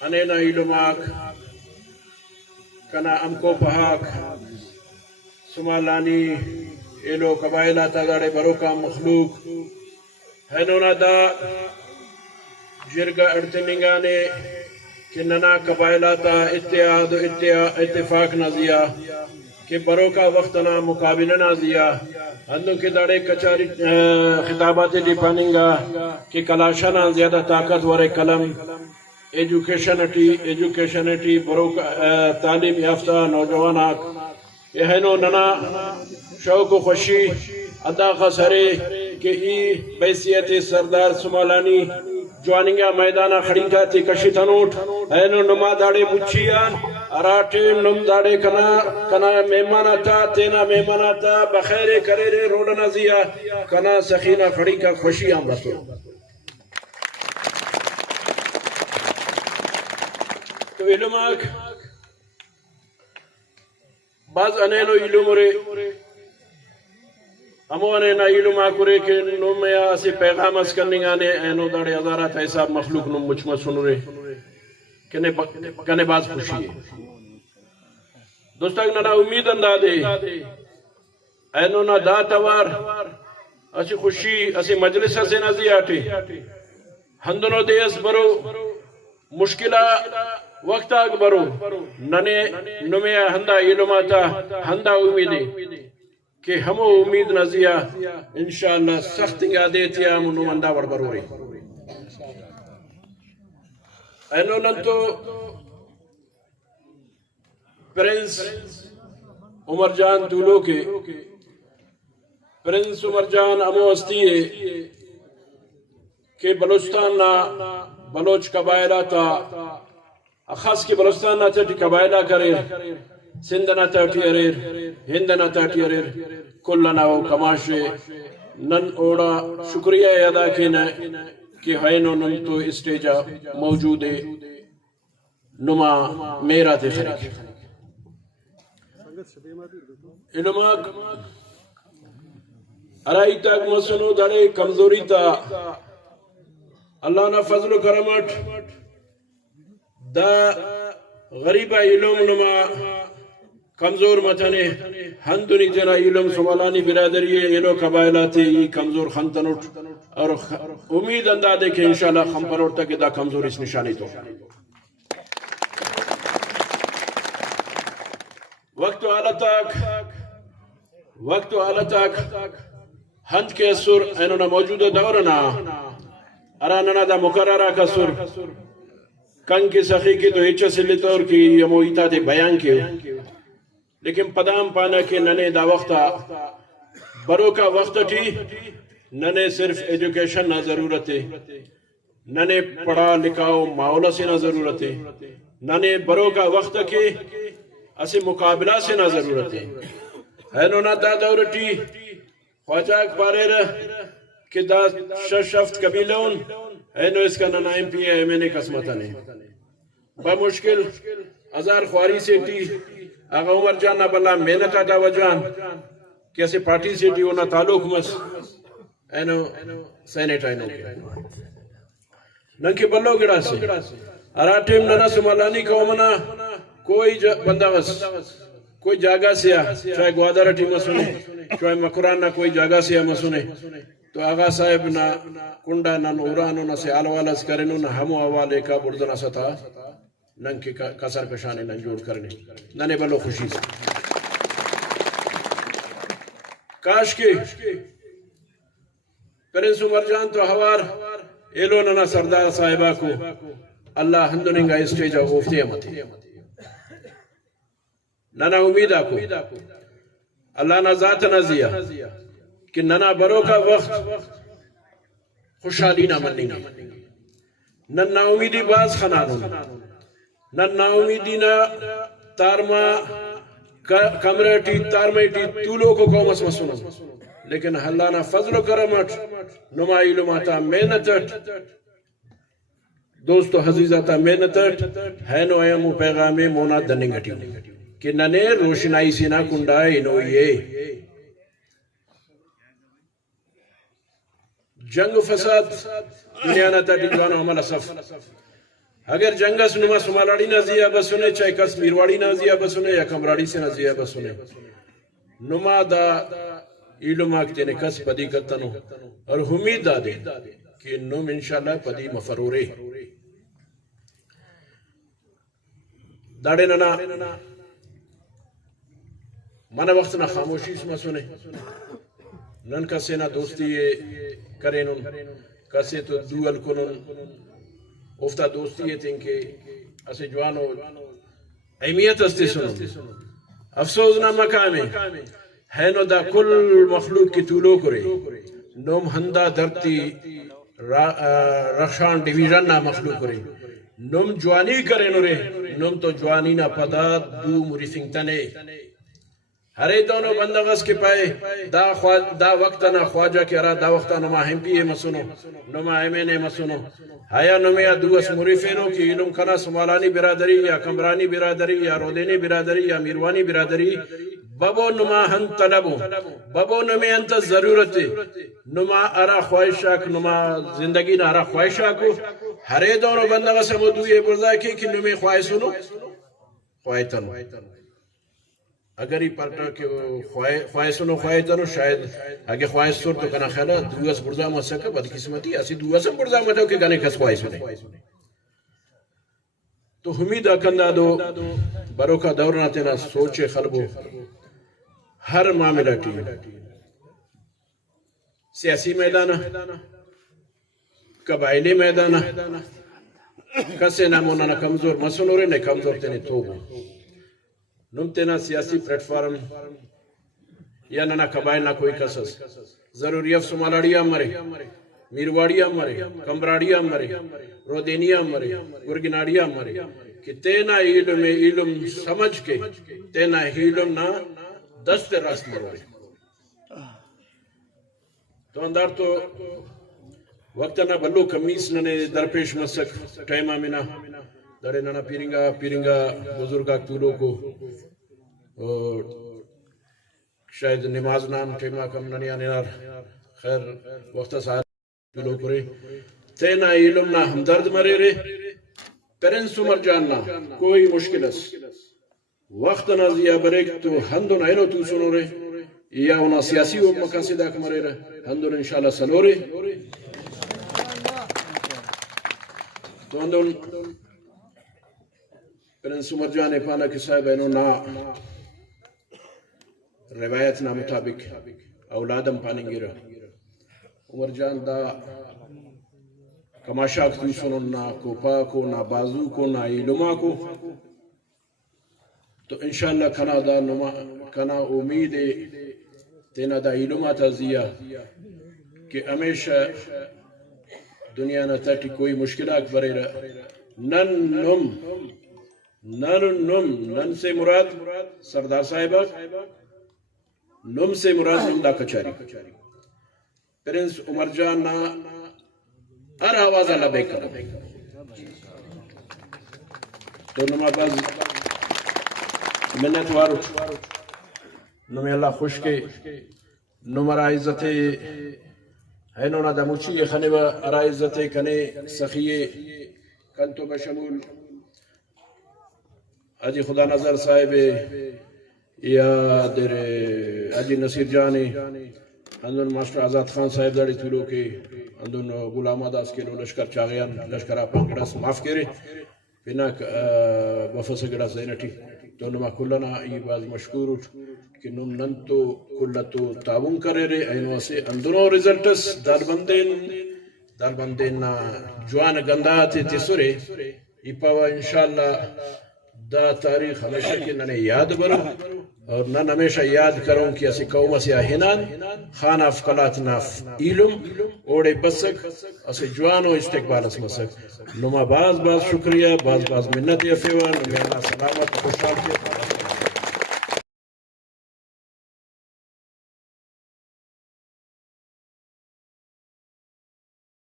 أنينا إلوماك كنا أمكو بهاك سمالاني إلو قبائلة تداري بروكا مخلوق هنونا دا جرگا ارتنگانے کننا قبائلہ تا اتحاد اتفاق نازیا کہ بروکا وقتنا مقابلہ نازیا ہندو کے داڑے کچاری خطابات دی پاننگا کہ کلاشنا زیادہ طاقت ورے قلم ایجوکیشنٹی بروکا تعلیم یافتہ نوجواناک یہ ننا شوق و خوشی ادا خسرے کہ ای بیسیت سردار سمالانی جواننگا میدانا خڑینگا تی کشی تنوٹ اینو نما داڑے مچیان اراٹے نم داڑے کنا میمانا تا تینا میمانا تا بخیر کرے رے روڈنا زیا کنا سخینہ خڑینگا خوشی آم رسول تو علماک بعض انینو علم رے اموانے نا علم آکورے کہ نمیا سے پیغام اس کرنگانے اینو داڑے ازارات ایسا مخلوق نم مجمع سن رے کنے باز خوشی ہے دوستاک نا امید اندہ دے اینو نا دا توار اسی خوشی اسی مجلس سے نزی آٹے ہندنو دے اس برو مشکلہ وقت آگ برو ننے نمیا ہندہ علم آتا ہندہ امیدے کہ ہمو امید نزیہ انشاءاللہ سخت انگا دیتی آمون نمندہ وڑ بروری اینو ننتو پرنس عمر جان دولو کے پرنس عمر جان امو ہستی ہے کہ بلوچستان نا بلوچ قبائلہ تا خاص کی بلوچستان نا تیٹی قبائلہ کرے سندنا تاٹی اریر ہندنا تاٹی اریر کلنا و کماشے نن اوڑا شکریہ ادا کینا کہ ہینو نن تو اسٹیجا موجود ہے نما میرا تے خریق علماء ارائی تاک مسنو دڑے کمزوری تا اللہ نا فضل و کرمت دا غریبہ علم نما کمزور متنے ہندونی جنا علم سمالانی برادری یہ قبائلاتی کمزور خنتنوٹ اور امید اندازے کہ انشاءاللہ خمپنوٹ تک دا کمزور اس نشانی تو وقت و آلتاک ہند کے سر اینونا موجود دورنا اراننا دا مقررہ کا سر کنگ کی سخی کی تو ہچہ سے لیتور کی یمو ایتا دے بیان کی لیکن پدام پانا کہ ننے دا وقتا برو کا وقت تھی ننے صرف ایڈوکیشن نہ ضرورت ہے ننے پڑھا لکھاؤ ماحولہ سے نہ ضرورت ہے ننے برو کا وقت کے اسی مقابلہ سے نہ ضرورت ہے نونا دا دورتی خواجاک پارے رہ کہ دا شفت قبیلون اینو اس کا ننا ایم پی اے میں نے قسمتا نہیں بمشکل ازار خواری سے ٹی آگا عمر جان بلا محنت دا وجان کہ اسے پارٹی سے ٹی ہونا تعلق مس اینو سینیٹ آئینو ننکی بلو گڑا سے اراتیم ننا سمالانی قومنا کوئی بندہ بس کوئی جاگہ سیا چاہے گوادر ٹی مسونے چاہے مقران نہ کوئی جاگہ سیا مسونے تو آغا صاحب نا کنڈا نا نورانو نا سے آلوالس کرنو نا ہمو آوالے کا بردنا ستا ننگ کی کسر کشانے نن جوڑ کرنے ننے بلو خوشی سے کاش کے پرنس عمر جان تو ہوار ایلو ننا سردار صاحبہ کو اللہ ہندنگا اسٹیجا گفتے امتی ننا امیدہ کو اللہ نا ذات نزیہ کہ ننا برو کا وقت خوشحالی نہ منیں گے نن نا امیدی باز خنانون نن نا امیدی نا تارما کمرٹی تارمیٹی طولوں کو قومس مسونم لیکن اللہ نا فضل و کرمت نمائی لماتا محنتت دوستو حضیزاتا محنتت ہے نو ایمو پیغامی مونا دننگٹی کہ ننے روشنائی سینا کنڈائی نو یہ جنگ فساد دنیا نا تا دنجوانا ہمارا صف اگر جنگس نما سمالاڑی نہ زیا بسنے چاہے کس میرواڑی نہ زیا بسنے یا کمراڑی سے نہ زیا بسنے نما دا علم آکتے کس پدی کتنو اور امید دا دے کہ نم انشاءاللہ پدی مفرورے داڑے ننا مانا وقت نہ خاموشی اس مسنے نن کسے نہ دوستی کریں کسے تو دول کنن افتا دوستی تھیں کہ اسے جوانو اہمیت استے سنو افسوس نہ مقام ہے نو دا کل مخلوق کی طولو کرے نوم ہندہ دھرتی رخشان ڈیویژن نہ مخلوق کرے نوم جوانی کرے نو رے نوم تو جوانی نہ پدا دو مری سنگتنے ہرے دونوں بندغس کے پائے دا وقتنا خواجہ کے را دا وقتا نما ہم پیئے مسنو نما ایمینے مسنو ہایا نمیا دوس مریفینو کی علم کنا سمالانی برادری یا کمرانی برادری یا رودینی برادری یا میروانی برادری بابو نما ہن طلبو بابو نمی انت ضرورت نما ارا خواہشاک نما زندگی نا ارا خواہشاکو ہرے دونوں بندغس ہمو دوئے برزا کی کہ نمی خواہشنو خواہتنو اگر ہی پلٹا کہ خواہشنو خواہتنو شاید اگر خواہش سور تو کنا خیالہ دوس برزا مسکا بد قسمتی اسی دوسم برزا مٹو کہ گانے کس خواہشنے تو حمید اکندہ دو برو کا دورنا تینا سوچے خلبو ہر معاملہ ٹی سیاسی میدانہ قبائلی میدانہ کسے نامونا نا کمزور مسنورے نے کمزور تینے توبو نم تینا سیاسی پلیٹ فارم یا ننا قبائل نہ کوئی کسس ضروری افسو مالاڑیا مرے میرواڑیا مرے کمبراڑیا مرے رودینیا مرے گرگناڑیا مرے کہ تینا علم سمجھ کے تینا علم نہ دست راست مروے تو اندار تو وقت نہ بلو کمیس ننے درپیش مسک ٹائم آمینہ دارے ننا پیرنگا بزرگا طولوں کو شاید نماز نام ٹیمہ کم ننیا ننار خیر وقت ساتھ طولوں کرے تینا علم نا ہمدرد مرے رے پرنس عمر جاننا کوئی مشکل اس وقت نا زیا بریک تو ہندن اینو تو سنو رے یا اونا سیاسی و مقاصدہ کمرے رے ہندن انشاءاللہ سنو رے تو ہندن پرنس عمر جان پانا کی صاحب اینو نا روایت نا مطابق اولادم پاننگی رہا عمر جان دا کماشاک تو سنن نا کوپا کو نا بازو کو نا علماء کو تو انشاءاللہ کنا دا کنا امید تینا دا علماء تازیہ کہ ہمیشہ دنیا نا تاٹی کوئی مشکلات برے رہا نن سے مراد سردار صاحبہ نم سے مراد نم دا کچاری پرنس عمر جان نا ہر آواز اللہ بے کرا تو نما باز منت وارو نمی اللہ خوش کے نمرا عزت اینونا دا مچی خنبا ارا عزت کنے سخیے کنتو بشمول اجی خدا نظر صاحب یا در اجی نصیر جانی اندون ماسٹر آزاد خان صاحب داڑی تولو کے اندون غلام داس کے لو لشکر چاغیان لشکر اپن گڑاس معاف کرے بنا بفس گڑاس زینٹی تو نما کلنا ای باز مشکور کہ نم نن تو کلتو تعاون کرے رے اینو سے اندونو ریزلٹس دار بندین جوان گندات تسورے ای پاوا انشاءاللہ دا تاریخ ہمیشہ کی ننے یاد برو اور نن ہمیشہ یاد کروں کہ اسی قوم سے آہنان خان افقلات ناف علم اوڑے بسک اسی جوانو استقبال اس مسک نما باز شکریہ باز منت یفیوان نمی اللہ سلامت خوشحال کے